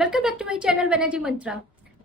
Welcome back to my channel Banerjee Mantra.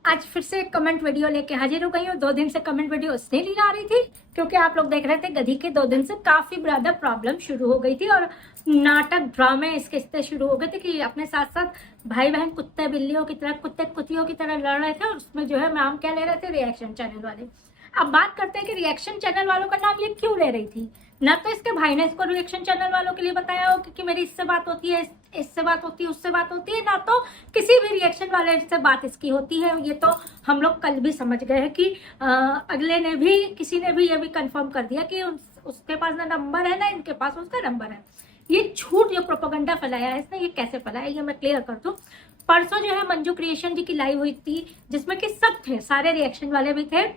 आज फिर से एक कमेंट वीडियो लेके हाजिर हो गई हूँ। 2 दिन से कमेंट वीडियो इसलिए नहीं ला रही थी क्योंकि आप लोग देख रहे थे गधी के 2 दिन से काफी ज्यादा प्रॉब्लम शुरू हो गई थी और नाटक ड्रामे इसके इससे शुरू हो गए थे कि अपने साथ साथ भाई बहन कुत्ते बिल्लियों की तरह कुत्ते कुतियों की तरह लड़ रहे थे और उसमें जो है नाम क्या ले रहे थे, रिएक्शन चैनल वाले। अब बात करते हैं कि रिएक्शन चैनल वालों का नाम ये क्यों ले रही थी। ना तो इसके भाई ने इसको रिएक्शन चैनल वालों के लिए बताया हो कि मेरी इससे बात होती है, इससे बात होती है, उससे बात होती है, ना तो किसी भी रिएक्शन वाले से बात इसकी होती है। ये तो हम लोग कल भी समझ गए हैं कि अगले ने भी, किसी ने भी ये भी कंफर्म कर दिया कि उसके पास ना नंबर है ना इनके पास उसका नंबर है। ये झूठ जो प्रोपेगेंडा फैलाया है इसने, ये कैसे फैलाया ये मैं क्लियर कर दूं। परसों जो है मंजू क्रिएशन जी की लाइव हुई थी जिसमें कि सब थे, सारे रिएक्शन वाले भी थे,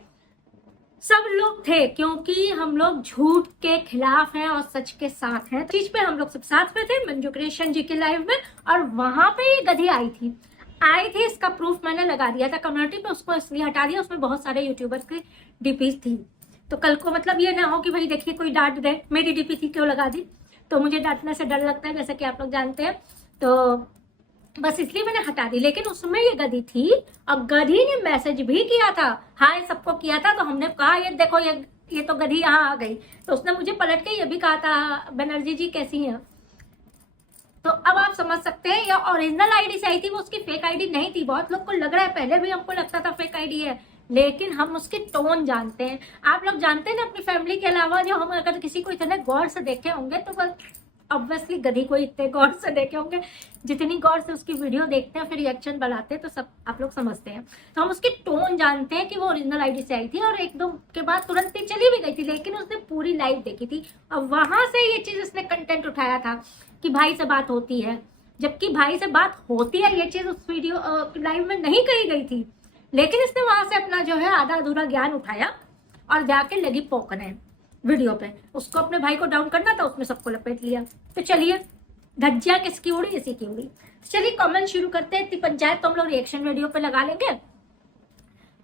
सब लोग थे, क्योंकि हम लोग झूठ के खिलाफ हैं और सच के साथ हैं। चीज पे हम लोग सब साथ में थे मंजू क्रिएशन जी के लाइव में और वहां पे ये गधी आई थी इसका प्रूफ मैंने लगा दिया था कम्युनिटी पे, उसको इसलिए हटा दिया, उसमें बहुत सारे यूट्यूबर्स की डीपी थी। तो कल को मतलब ये ना हो कि भाई देखिए कोई डांट दे, मेरी डीपी थी क्यों लगा दी, तो मुझे डांटने से डर लगता है जैसा कि आप लोग जानते हैं, तो बस इसलिए मैंने हटा दी। लेकिन उसमें ये गधी थी और गधी ने मैसेज भी किया था, हाय सबको किया था, तो हमने कहा ये देखो ये तो गधी यहाँ आ गई, तो उसने मुझे पलट के ये भी कहा था बनर्जी जी कैसी हैं। तो अब आप समझ सकते हैं, या ओरिजिनल आईडी से आई थी, वो उसकी फेक आईडी नहीं थी। बहुत लोग को लग रहा है, पहले भी हमको लगता था फेक आईडी है, लेकिन हम उसकी टोन जानते हैं। आप लोग जानते हैं ना अपनी फैमिली के अलावा, जो हम अगर किसी को इतने गौर से देखे होंगे तो बस ऑब्वियसली गधी को इतने गौर से देखे होंगे, जितनी गौर से उसकी वीडियो देखते हैं फिर रिएक्शन बनाते हैं तो सब आप लोग समझते हैं। तो हम उसकी टोन जानते हैं कि वो ओरिजिनल आईडी से आई थी और 1-2 के बाद तुरंत ही चली भी गई थी, लेकिन उसने पूरी लाइव देखी थी और वहां से ये चीज उसने कंटेंट उठाया था कि भाई से बात होती है, जबकि भाई से बात होती है ये चीज उस वीडियो लाइव में नहीं कही गई थी, लेकिन इसने वहां से अपना जो है आधा अधूरा ज्ञान उठाया और जाके लगी पोकने वीडियो पे। उसको अपने भाई को डाउन करना था, उसमें सबको लपेट लिया। तो चलिए धज्जिया किसकी उड़ी, इसी की उड़ी। चलिए कमेंट शुरू करते हैं, इतनी पंचायत तो हम लोग रिएक्शन वीडियो पे लगा लेंगे।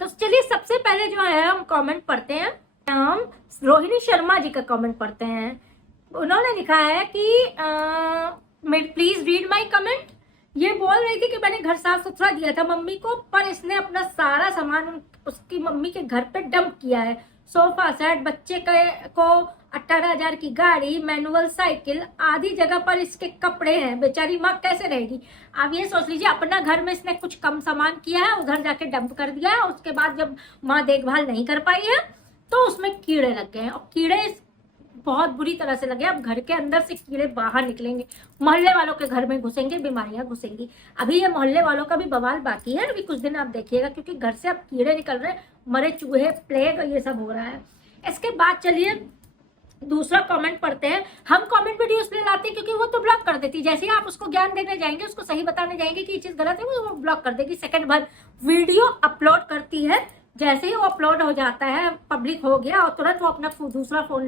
तो चलिए सबसे पहले जो है हम कमेंट पढ़ते हैं, हम रोहिणी शर्मा जी का कमेंट पढ़ते हैं। उन्होंने लिखा है कि प्लीज रीड माई कमेंट। ये बोल रही थी कि मैंने घर साफ सुथरा दिया था मम्मी को, पर इसने अपना सारा सामान उसकी मम्मी के घर पे डंप किया है, सोफा सेट, बच्चे को 18,000 की गाड़ी, मैनुअल साइकिल, आधी जगह पर इसके कपड़े हैं, बेचारी माँ कैसे रहेगी। आप ये सोच लीजिए अपना घर में इसने कुछ कम सामान किया है, उधर जाके डंप कर दिया है, उसके बाद जब माँ देखभाल नहीं कर पाई है तो उसमें कीड़े लग गए हैं और कीड़े बहुत बुरी तरह से लगे। अब घर के अंदर से कीड़े बाहर निकलेंगे, मोहल्ले वालों के घर में घुसेंगे, बीमारियां घुसेंगी। अभी ये मोहल्ले वालों का भी बवाल बाकी है, अभी कुछ दिन आप देखिएगा, क्योंकि घर से अब कीड़े निकल रहे हैं, मरे चूहे, प्लेग, ये सब हो रहा है। इसके बाद चलिए दूसरा कमेंट पढ़ते हैं। हम कमेंट वीडियो इसलिए लाते हैं क्योंकि वो तो ब्लॉक कर देती है, जैसे ही आप उसको ज्ञान देने जाएंगे, उसको सही बताने जाएंगे कि ये चीज गलत है, वो ब्लॉक कर देगी। सेकंड भर वीडियो अपलोड करती है, जैसे ही वो अपलोड हो जाता है, पब्लिक हो गया, और तुरंत वो अपना दूसरा फोन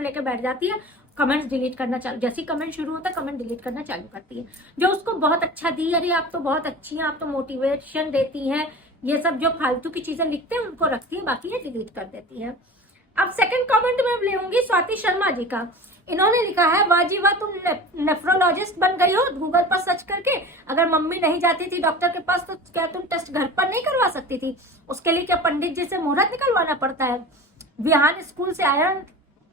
लेके बैठ जाती है, कमेंट्स डिलीट करना चालू, जैसे ही कमेंट शुरू होता है कमेंट डिलीट करना चालू करती है। जो उसको बहुत अच्छा दी, अरे आप तो बहुत अच्छी हैं, आप तो मोटिवेशन देती हैं, ये सब जो फालतू की चीजें लिखते हैं उनको रखती है, बाकी ये डिलीट कर देती है। अब सेकंड कमेंट में लेंगी स्वाति शर्मा जी का। इन्होंने लिखा है, वाह जी वाह, तुम नेफ्रोलॉजिस्ट बन गई हो गूगल पर सर्च करके। अगर मम्मी नहीं जाती थी डॉक्टर के पास तो क्या तुम टेस्ट घर पर नहीं करवा सकती थी? उसके लिए क्या पंडित जी से मुहूर्त निकलवाना पड़ता है? विहान स्कूल से आया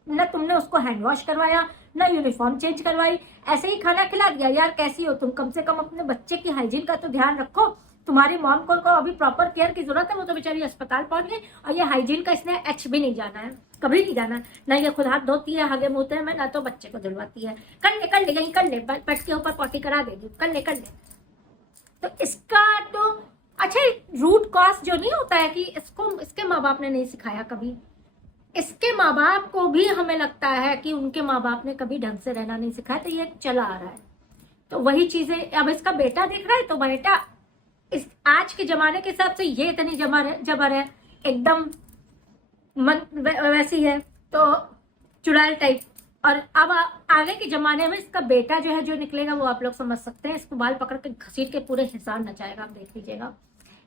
न तुमने उसको हैंड वॉश करवाया, न यूनिफॉर्म चेंज करवाई, ऐसे ही खाना खिला दिया। यार कैसी हो तुम? कम से कम अपने बच्चे की हाइजीन का तो ध्यान रखो। तुम्हारी मॉम को अभी प्रॉपर केयर की जरूरत है, वो तो बेचारी अस्पताल पहुंच गई, और ये हाइजीन का इसने एच भी नहीं जाना है, कभी नहीं जाना। ना ये खुद हाथ धोती है हगे मुंहते में, ना तो बच्चे को धुलवाती है। कर ले यही कर ले, पेट के ऊपर पॉटी करा देगी, कर ले। तो इसका तो अच्छा रूट कॉज जो नहीं होता है कि इसके माँ बाप ने नहीं सिखाया कभी, इसके माँ बाप को भी हमें लगता है कि उनके माँ बाप ने कभी ढंग से रहना नहीं सिखाया, तो ये चला आ रहा है। तो वही चीजें अब इसका बेटा देख रहा है, तो बेटा इस आज के जमाने के हिसाब से ये इतनी जबर है, एकदम वैसी है, तो चुड़ैल टाइप। और अब आगे के जमाने में इसका बेटा जो है जो निकलेगा वो आप लोग समझ सकते हैं, इसको बाल पकड़ के घसीट के पूरे हिसाब नचाएगा, आप देख लीजिएगा।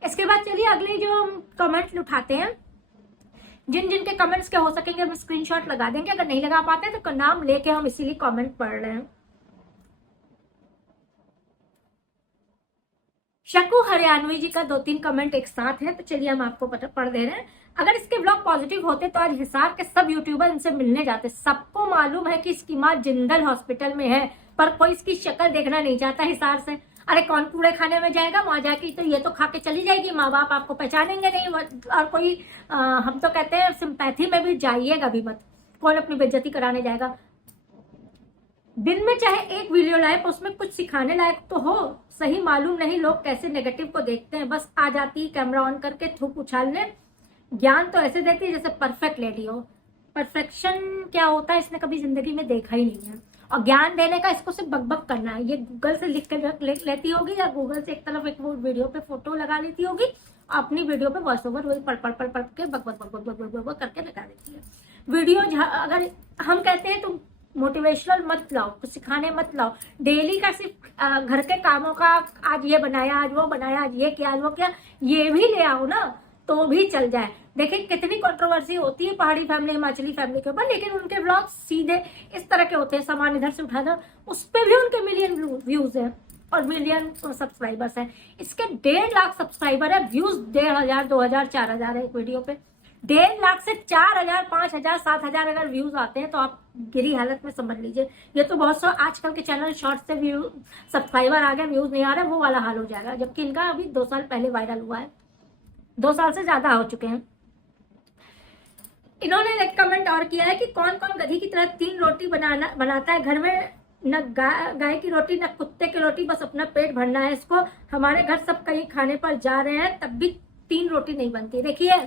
इसके बाद चलिए अगले जो हम कमेंट उठाते हैं, जिन जिन के कमेंट्स के हो सकेंगे हम स्क्रीनशॉट लगा देंगे, अगर नहीं लगा पाते तो नाम लेके हम इसीलिए कमेंट पढ़ रहे हैं। शकु हरियाणवी जी का 2-3 कमेंट एक साथ है, तो चलिए हम आपको पढ़ दे रहे हैं। अगर इसके ब्लॉग पॉजिटिव होते तो आज हिसार के सब यूट्यूबर इनसे मिलने जाते। सबको मालूम है कि इसकी माँ जिंदल हॉस्पिटल में है, पर कोई इसकी शक्ल देखना नहीं चाहता हिसार से। अरे कौन कूड़े खाने में जाएगा, वहां जाके तो ये तो खा के चली जाएगी, माँ बाप आपको पहचानेंगे नहीं। और कोई हम तो कहते हैं सिंपैथी में भी जाइएगा भी मत, कौन अपनी बेइज्जती कराने जाएगा। दिन में चाहे एक वीडियो लाए पर उसमें कुछ सिखाने लायक तो हो। सही मालूम नहीं लोग कैसे नेगेटिव को देखते हैं, बस आ जाती कैमरा ऑन करके थूक उछालने। ज्ञान तो ऐसे देती है जैसे परफेक्ट लेडी हो। परफेक्शन क्या होता है इसने कभी जिंदगी में देखा ही नहीं है। और ज्ञान देने का इसको सिर्फ बकबक करना है। ये गूगल से लिख लेती होगी, या गूगल से एक तरफ एक वो वीडियो पे फोटो लगा लेती होगी, अपनी वीडियो पे वॉइस ओवर वही पढ़ के बक करके लगा देती है वीडियो। अगर हम कहते हैं तुम मोटिवेशनल मत लाओ, कुछ सिखाने मत लाओ, डेली का सिर्फ घर के कामों का, आज ये बनाया, आज वो बनाया, आज ये किया, आज वो किया, ये भी ले आओ ना तो भी चल जाए। देखिए कितनी कंट्रोवर्सी होती है पहाड़ी फैमिली हिमाचली फैमिली के ऊपर, लेकिन उनके ब्लॉग सीधे इस तरह के होते हैं, सामान इधर से उठाना, उस पर भी उनके मिलियन व्यूज है और मिलियन सब्सक्राइबर्स है। इसके 1.5 लाख सब्सक्राइबर है, व्यूज 1,500, 2,000, 4,000 है एक वीडियो पे। 1.5 लाख से 4,000, 5,000, 7,000 अगर व्यूज आते हैं तो आप गिरी हालत में समझ लीजिए। ये तो बहुत सा आजकल के चैनल शॉर्ट से व्यू सब्सक्राइबर आ गए, व्यूज नहीं आ रहे, वो वाला हाल हो जाएगा। जबकि इनका अभी 2 साल पहले वायरल हुआ है, 2 साल से ज्यादा हो चुके हैं। इन्होंने एक कमेंट और किया है कि कौन कौन गधी की तरह 3 रोटी बनाता है घर में, न गाय की रोटी न कुत्ते की रोटी, बस अपना पेट भरना है इसको। हमारे घर सब कहीं खाने पर जा रहे हैं तब भी 3 रोटी नहीं बनती। देखिए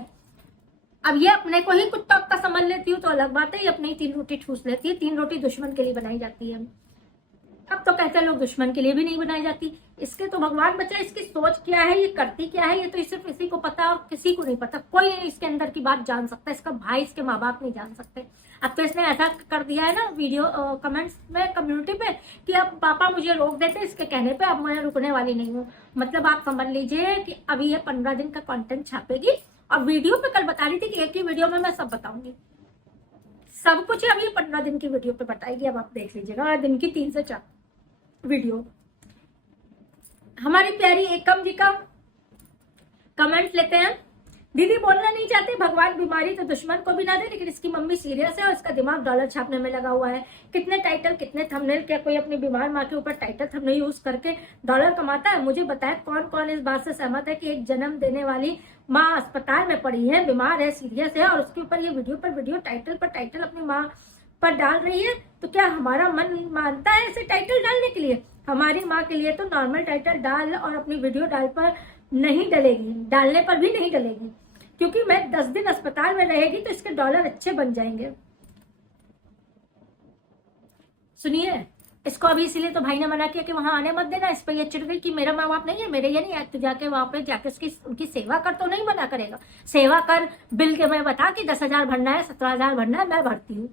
अब ये अपने को ही कुत्ता उत्ता समझ लेती हूँ तो अलग बात है, ये अपनी 3 रोटी ठूस लेती है। 3 रोटी दुश्मन के लिए बनाई जाती है। अब तो कहते हैं लोग दुश्मन के लिए भी नहीं बनाई जाती। इसके तो भगवान बचा, इसकी सोच क्या है, ये करती क्या है, ये तो सिर्फ इसी को पता और किसी को नहीं पता। कोई नहीं इसके अंदर की बात जान सकता, इसका भाई, इसके माँ बाप नहीं जान सकते। अब तो इसने ऐसा कर दिया है ना वीडियो कमेंट्स में, कम्युनिटी पे, कि अब पापा मुझे रोक देते इसके कहने पे, अब मैं रुकने वाली नहीं हूँ। मतलब आप समझ लीजिए कि अभी ये 15 दिन का कंटेंट छापेगी। और वीडियो पे कल बता रही थी कि एक ही वीडियो में मैं सब बताऊंगी, सब कुछ अभी 15 दिन की वीडियो पे बताएगी। अब आप देख लीजिएगा, दिन की 3 से 4 वीडियो। हमारी प्यारी एकम जी का कमेंट लेते हैं। दीदी बोलना नहीं चाहते, भगवान बीमारी तो दुश्मन को भी ना दे, लेकिन इसकी मम्मी सीरियस है और इसका दिमाग डॉलर छापने में लगा हुआ है। कितने टाइटल, कितने थंबनेल, क्या कोई अपनी बीमार माँ के ऊपर टाइटल थंबनेल यूज करके डॉलर कमाता है? मुझे बताए कौन कौन इस बात से सहमत है कि एक जन्म देने वाली माँ अस्पताल में पड़ी है, बीमार है, सीरियस है, और उसके ऊपर ये वीडियो पर वीडियो, टाइटल पर टाइटल अपनी माँ पर डाल रही है। तो क्या हमारा मन मानता है ऐसे टाइटल डालने के लिए? हमारी माँ के लिए तो नॉर्मल टाइटल डाल और अपनी वीडियो डाल पर नहीं डलेगी, डालने पर भी नहीं डलेगी, क्योंकि मैं 10 दिन अस्पताल में रहेगी तो इसके डॉलर अच्छे बन जाएंगे। सुनिए, इसको अभी इसीलिए तो भाई ने मना किया कि वहां आने मत देना। इस पर ये चिढ़ गई कि मेरा माँ बाप नहीं है, मेरे ये नहीं है, तो जाके वहां पे जाके उनकी सेवा कर, तो नहीं मना करेगा। सेवा कर, बिल के मैं बता कि 10,000 भरना है, 17,000 भरना है, मैं भरती हूँ,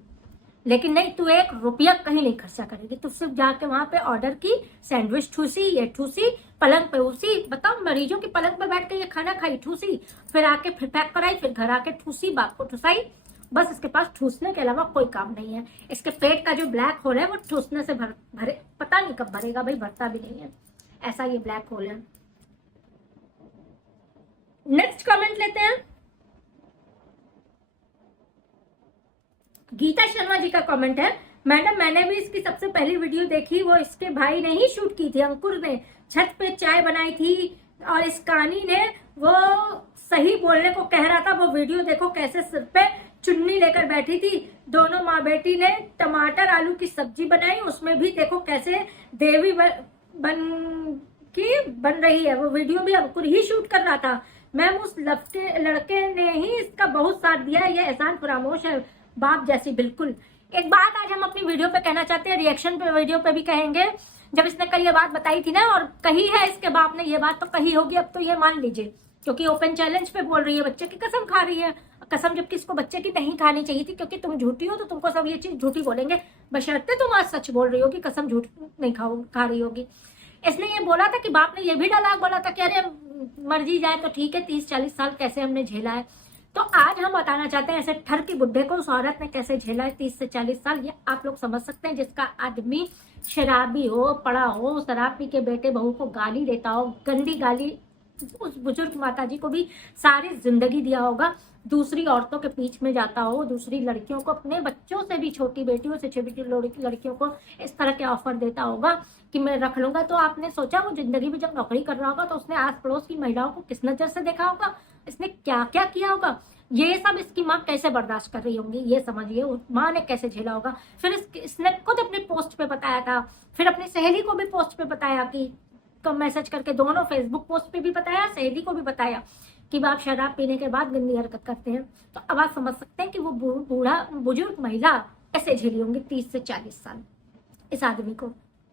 लेकिन नहीं, तू 1 रुपया कहीं नहीं खर्चा करेगी। तू सिर्फ जाके वहां पे ऑर्डर की, सैंडविच ठूसी, ये ठूसी, पलंग पे उसी, बताओ मरीजों की पलंग पे बैठ के ये खाना खाई, ठूसी, फिर आके फिर पैक कराई, फिर घर आके ठूसी, बाप को ठुसाई। बस इसके पास ठूसने के अलावा कोई काम नहीं है। इसके पेट का जो ब्लैक होल है वो ठूसने से भरे, पता नहीं कब भरेगा भाई, भरता भी नहीं है, ऐसा ये ब्लैक होल है। नेक्स्ट कमेंट लेते हैं। गीता शर्मा जी का कमेंट है। मैडम मैंने भी इसकी सबसे पहली वीडियो देखी, वो इसके भाई ने ही शूट की थी, अंकुर ने छत पे चाय बनाई थी और इस कहानी ने वो सही बोलने को कह रहा था। वो वीडियो देखो कैसे सिर पे चुन्नी लेकर बैठी थी। दोनों माँ बेटी ने टमाटर आलू की सब्जी बनाई, उसमें भी देखो कैसे देवी बन रही है। वो वीडियो भी अंकुर ही शूट कर रहा था। मैम उस लड़के ने ही इसका बहुत साथ दिया, ये एहसान फरामोश है, बाप जैसी बिल्कुल। एक बात आज हम अपनी वीडियो पे कहना चाहते हैं, रिएक्शन पे वीडियो पे भी कहेंगे। जब इसने कल ये बात बताई थी ना, और कही है इसके बाप ने, ये बात तो कही होगी, अब तो ये मान लीजिए, क्योंकि ओपन चैलेंज पे बोल रही है, बच्चे की कसम खा रही है। कसम जबकि इसको बच्चे की नहीं खानी चाहिए थी, क्योंकि तुम झूठी हो तो तुमको सब ये चीज झूठी बोलेंगे, बशर्ते तुम आज सच बोल रही होगी, कसम झूठ नहीं खा रही होगी। इसने ये बोला था कि बाप ने ये भी डायलॉग बोला था कि अरे मर्जी जाए तो ठीक है, 30-40 साल कैसे हमने झेला है। तो आज हम बताना चाहते हैं ऐसे ठर के बुड्ढे को उस औरत ने कैसे झेला है 30 से 40 साल। ये आप लोग समझ सकते हैं, जिसका आदमी शराबी हो, पड़ा हो, शराब पी के बेटे बहू को गाली देता हो, गंदी गाली, उस बुजुर्ग माताजी को भी सारी जिंदगी दिया होगा, दूसरी औरतों के बीच में जाता हो, दूसरी लड़कियों को, अपने बच्चों से भी, छोटी बेटियों से छोटी लड़कियों को इस तरह के ऑफर देता होगा कि मैं रख लूंगा। तो आपने सोचा वो जिंदगी में जब नौकरी कर रहा होगा तो उसने आस पड़ोस की महिलाओं को किस नजर से देखा होगा, इसने क्या क्या किया होगा, ये सब इसकी माँ कैसे बर्दाश्त कर रही होंगी, ये समझिए माँ ने कैसे झेला होगा। फिर इसने खुद अपने पोस्ट पे बताया था, फिर अपनी सहेली को भी पोस्ट पे बताया कि मैसेज करके, दोनों फेसबुक पोस्ट पे भी बताया, सहेली को भी बताया कि आप शराब पीने के बाद गंदी हरकत करते हैं। तो अब आप समझ सकते हैं कि वो बुजुर्ग महिला कैसे झेली होंगी 30 से 40 साल इस आदमी को।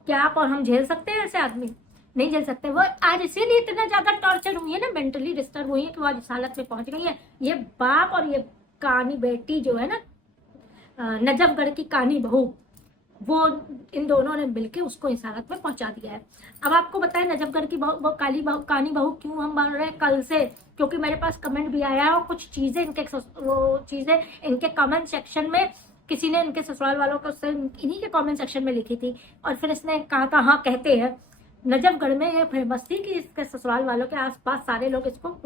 क्या आप और हम झेल सकते हैं ऐसे आदमी? नहीं झेल सकते। वो आज इसीलिए इतना ज्यादा टॉर्चर हुई है ना, मेंटली डिस्टर्ब हुई है कि वो आज इस हालत में पहुंच गई है। ये बाप और ये कानी बेटी जो है ना, नजफगढ़ की कानी बहू, वो इन दोनों ने मिलके उसको इस हालत में पहुंचा दिया है। अब आपको बताएं नजफगढ़ की कानी बहू क्यों हम बोल रहे हैं कल से, क्योंकि मेरे पास कमेंट भी आया है और कुछ चीजें इनके कमेंट सेक्शन में किसी ने इनके ससुराल वालों को इन्हीं के कमेंट सेक्शन में लिखी थी, और फिर इसने कहा था हाँ कहते हैं नजफगढ़ में ये फेमस थी कि इसके ससुराल वालों के आसपास सारे लोग इसको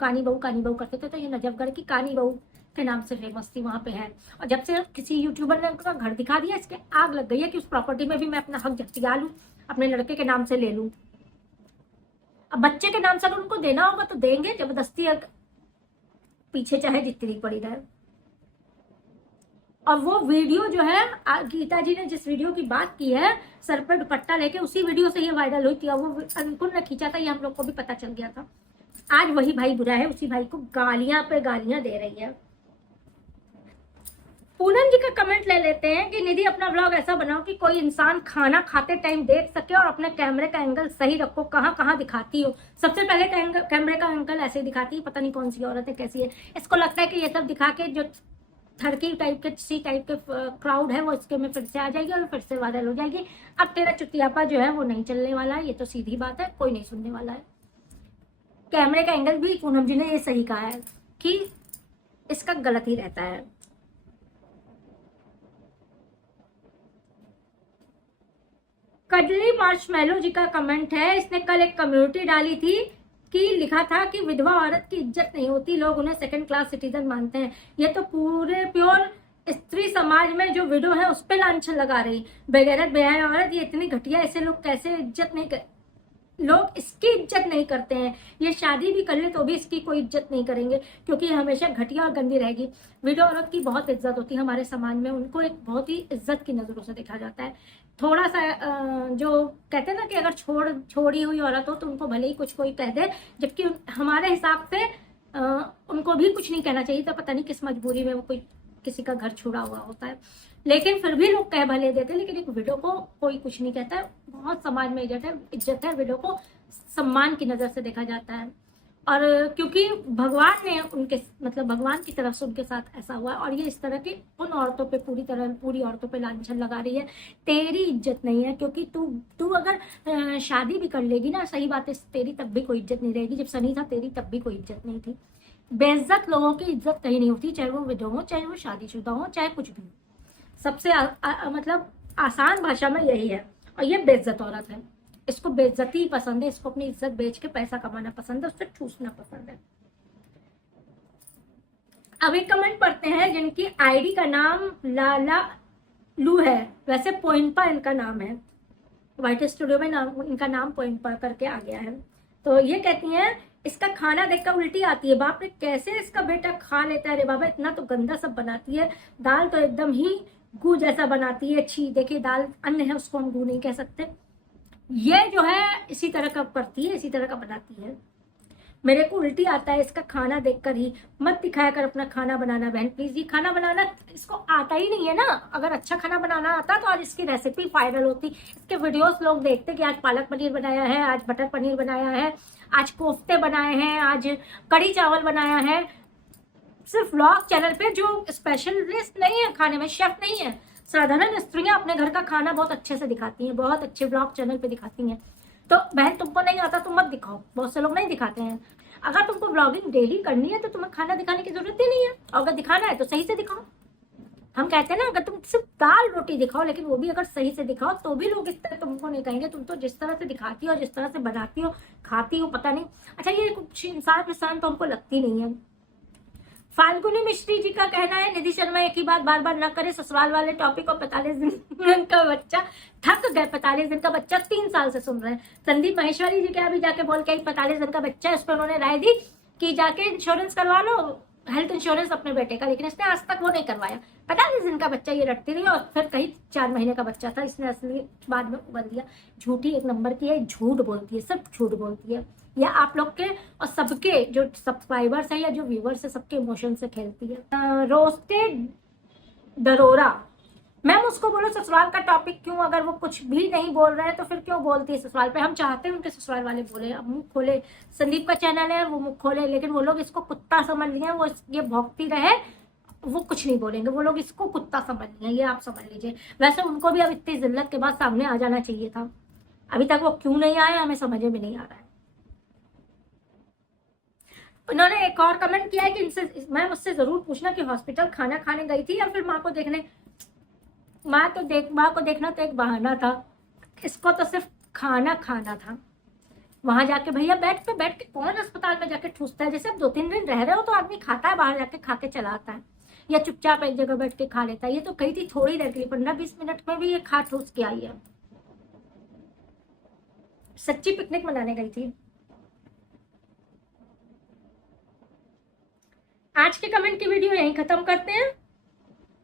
कानी बहू करते थे, तो ये नजफगढ़ की कानी बहू के नाम से फेमस थी, वहां पे है। और जब से किसी यूट्यूबर ने उनका घर दिखा दिया, इसके आग लग गई है कि उस प्रॉपर्टी में भी मैं अपना हक जख्तियार लूं, अपने लड़के के नाम से ले लूं। अब बच्चे के नाम से अगर उनको देना होगा तो देंगे, जबरदस्ती पीछे चाहे जितनी पड़ी रहे। और वो वीडियो जो है गीता जी ने जिस वीडियो की बात की है सर पे दुपट्टा लेके, उसी वीडियो से ये वायरल हुई थी, और वो अंकुर ने खींचा था, ये हम लोग को भी पता चल गया था। आज वही भाई बुरा है, उसी भाई को गालियां पे गालियां दे रही है। पूनम जी का कमेंट ले लेते हैं कि निधि अपना व्लॉग ऐसा बनाओ कि कोई इंसान खाना खाते टाइम देख सके, और अपने कैमरे का एंगल सही रखो, कहाँ कहाँ दिखाती हो। सबसे पहले कैमरे का एंगल ऐसे दिखाती है, पता नहीं कौन सी औरत है, कैसी है। इसको लगता है कि ये सब दिखा के जो थड़की टाइप के सी टाइप के क्राउड है वो इसके में फिर से आ जाएगी और फिर से वायरल हो जाएगी। अब तेरा चुतियापा जो है वो नहीं चलने वाला है, ये तो सीधी बात है, कोई नहीं सुनने वाला है। कैमरे का एंगल भी पूनम जी ने ये सही कहा है कि इसका गलत ही रहता है। कडली मार्शमैलो जी का कमेंट है, इसने कल एक कम्युनिटी डाली थी कि लिखा था कि विधवा औरत की इज्जत नहीं होती, लोग उन्हें सेकंड क्लास सिटीजन मानते हैं। ये तो पूरे प्योर स्त्री समाज में जो विडो है उस पर लांछन लगा रही, बेगैरत बेहया औरत, ये इतनी घटिया, ऐसे लोग कैसे इज्जत नहीं कर, लोग इसकी इज्जत नहीं करते हैं। ये शादी भी कर ले तो भी इसकी कोई इज्जत नहीं करेंगे, क्योंकि हमेशा घटिया और गंदी रहेगी। विडो औरत की बहुत इज्जत होती है हमारे समाज में, उनको एक बहुत ही इज्जत की नजरों से देखा जाता है। थोड़ा सा जो कहते हैं ना कि अगर छोड़ी हुई औरत हो तो उनको भले ही कुछ कोई कह दे, जबकि हमारे हिसाब से उनको भी कुछ नहीं कहना चाहिए, तो पता नहीं किस मजबूरी में वो कोई किसी का घर छोड़ा हुआ होता है, लेकिन फिर भी लोग कह भले देते हैं। लेकिन एक विडो को कोई कुछ नहीं कहता है, बहुत समाज में इज्जत है, विडो को सम्मान की नजर से देखा जाता है। और क्योंकि भगवान ने उनके मतलब भगवान की तरफ से उनके साथ ऐसा हुआ, और ये इस तरह की उन औरतों पे पूरी औरतों पे लांछन लगा रही है। तेरी इज्जत नहीं है, क्योंकि तू अगर शादी भी कर लेगी ना, सही बात है, तेरी तब भी कोई इज्जत नहीं रहेगी। जब सनी था तेरी तब भी कोई इज्जत नहीं थी। बेइज्जत लोगों की इज्जत कहीं नहीं होती, चाहे वो विधवा हो, चाहे वो शादीशुदा हो, चाहे कुछ भी। सबसे मतलब आसान भाषा में यही है। और ये बेइज्जत औरत है, इसको बेइज्जती पसंद है, इसको अपनी इज्जत बेच के पैसा कमाना पसंद है, उससे ठूसना पसंद है। अब एक कमेंट पढ़ते हैं जिनकी आईडी का नाम लाला लू है, वैसे पोइंपा इनका नाम है, व्हाइट स्टूडियो में इनका नाम पोइंपा करके आ गया है। तो ये कहती हैं इसका खाना देखकर उल्टी आती है, बाप रे कैसे इसका बेटा खा लेता है रे बाबा, इतना तो गंदा सब बनाती है, दाल तो एकदम ही गू जैसा बनाती है, छी। देखिए दाल अन्न है, उसको हम गू नहीं कह सकते। ये जो है इसी तरह का करती है, इसी तरह का बनाती है। मेरे को उल्टी आता है इसका खाना देखकर ही। मत दिखाया कर अपना खाना बनाना बहन प्लीज, ये खाना बनाना इसको आता ही नहीं है ना। अगर अच्छा खाना बनाना आता तो आज इसकी रेसिपी वायरल होती, इसके वीडियोस लोग देखते कि आज पालक पनीर बनाया है, आज बटर पनीर बनाया है, आज कोफ्ते बनाए हैं, आज कढ़ी चावल बनाया है। सिर्फ व्लॉग चैनल पे जो स्पेशलिस्ट नहीं है खाने में, शेफ नहीं है, साधारण स्त्रियां अपने घर का खाना बहुत अच्छे से दिखाती हैं, बहुत अच्छे व्लॉग चैनल पे दिखाती हैं। तो बहन तुमको नहीं आता तो मत दिखाओ, बहुत से लोग नहीं दिखाते हैं। अगर तुमको ब्लॉगिंग डेली करनी है तो तुम्हें खाना दिखाने की जरूरत ही नहीं है, और अगर दिखाना है तो सही से दिखाओ। हम कहते हैं ना, अगर तुम सिर्फ दाल रोटी दिखाओ लेकिन वो भी अगर सही से दिखाओ तो भी लोग इस तरह तुमको नहीं कहेंगे। तुम तो जिस तरह से दिखाती हो, जिस तरह से बनाती हो, खाती हो, पता नहीं। अच्छा, ये कुछ इंसान तो हमको लगती नहीं है। फाल्गुनी मिश्री जी का कहना है, निधि शर्मा एक ही बात बार बार न करे, ससुराल वाले टॉपिक को 45 दिन का बच्चा थक गए। 45 दिन का बच्चा 3 साल से सुन रहे हैं। संदीप महेश्वरी जी क्या अभी जाके बोल के 45 दिन का बच्चा है, उस पर उन्होंने राय दी कि जाके इंश्योरेंस करवा लो, हेल्थ इंश्योरेंस अपने बेटे का, लेकिन इसने आज तक वो नहीं करवाया। 45 दिन का बच्चा ये रटती रही, और फिर कहीं 4 महीने का बच्चा था, इसने असली बाद में उबल दिया। झूठी एक नंबर की है, झूठ बोलती है, सब झूठ बोलती है। या आप लोग के और सबके जो सब्सक्राइबर्स है या जो व्यूवर्स है, सबके इमोशन से खेलती है। रोस्टेड दरोरा, मैम उसको बोलो ससुराल का टॉपिक क्यों, अगर वो कुछ भी नहीं बोल रहे हैं तो फिर क्यों बोलती है ससुराल पे। हम चाहते हैं उनके ससुराल वाले बोले, अब मुंह खोले। संदीप का चैनल है, वो मुंह खोले, लेकिन वो लोग इसको कुत्ता समझ लिए, वो ये भौंकती रहे, वो कुछ नहीं बोलेंगे, वो लोग इसको कुत्ता समझ लिए, ये आप समझ लीजिए। वैसे उनको भी अब इतनी जिल्लत के बाद सामने आ जाना चाहिए था, अभी तक वो क्यों नहीं आए हमें समझ में नहीं आ रहा है। उन्होंने एक और कमेंट किया है कि इनसे मैम उससे जरूर पूछना कि हॉस्पिटल खाना खाने गई थी या फिर माँ को देखने। माँ को देखना तो एक बहाना था, इसको तो सिर्फ खाना खाना था। वहां जाके भैया बैठ के कौन अस्पताल में जाके ठूसता है। जैसे अब 2-3 दिन रह रहे हो तो आदमी खाता है, बाहर जाके खा के चला आता है, या चुपचाप एक जगह बैठ के खा लेता है। ये तो कही थी थोड़ी देर के लिए, 15-20 मिनट में भी ये खा ठूस के आई है। सच्ची पिकनिक मनाने गई थी। आज के कमेंट की वीडियो यहीं खत्म करते हैं।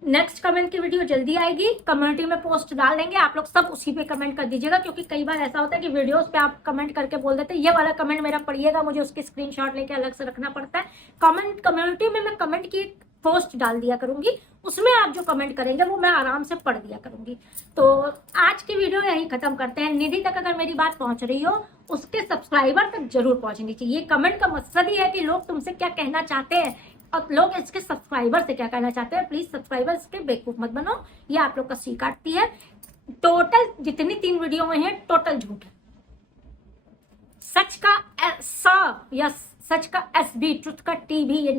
नेक्स्ट कमेंट की वीडियो जल्दी आएगी, कम्युनिटी में पोस्ट डाल देंगे, आप लोग सब उसी पे कमेंट कर दीजिएगा। क्योंकि कई बार ऐसा होता है कि वीडियोस पे आप कमेंट करके बोल देते हैं ये वाला कमेंट मेरा पढ़िएगा, मुझे उसकी स्क्रीनशॉट लेके अलग से रखना पड़ता है। कम्युनिटी में मैं कमेंट की पोस्ट डाल दिया करूंगी, उसमें आप जो कमेंट करेंगे वो मैं आराम से पढ़ दिया करूंगी। तो आज की वीडियो यहीं खत्म करते हैं। निधि तक अगर मेरी बात पहुंच रही हो, उसके सब्सक्राइबर तक जरूर पहुंचनी चाहिए। कमेंट का मकसद ही है कि लोग तुमसे क्या कहना चाहते हैं और लोग इसके सब्सक्राइबर से क्या कहना चाहते हैं। प्लीज सब्सक्राइबर इसके बेवकूफ मत बनो, ये आप लोग का सी काटती है। टोटल जितनी 3 वीडियो में है टोटल झूठ है। सच का या सच का SB, ट्रुथ का TV ये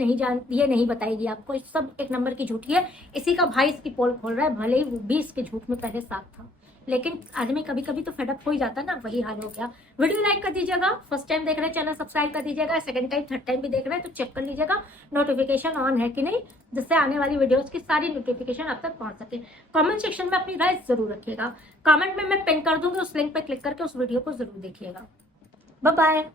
नहीं बताएगी आपको। सब एक नंबर की झूठी है। इसी का भाई इसकी पोल खोल रहा है, भले ही वो भी इसके झूठ में पहले साथ था, लेकिन आदमी कभी कभी तो फेडअप हो ही जाता ना, वही हाल हो गया। वीडियो लाइक कर दीजिएगा, फर्स्ट टाइम देख रहे हैं चैनल सब्सक्राइब कर दीजिएगा, सेकंड टाइम थर्ड टाइम भी देख रहे हैं तो चेक कर लीजिएगा नोटिफिकेशन ऑन है कि नहीं, जिससे आने वाली वीडियोस की सारी नोटिफिकेशन आप तक पहुंच सके। कमेंट सेक्शन में अपनी राय जरूर रखिएगा, कमेंट में मैं पिन कर दूंगी, उस लिंक पर क्लिक करके उस वीडियो को जरूर देखिएगा। Bye bye.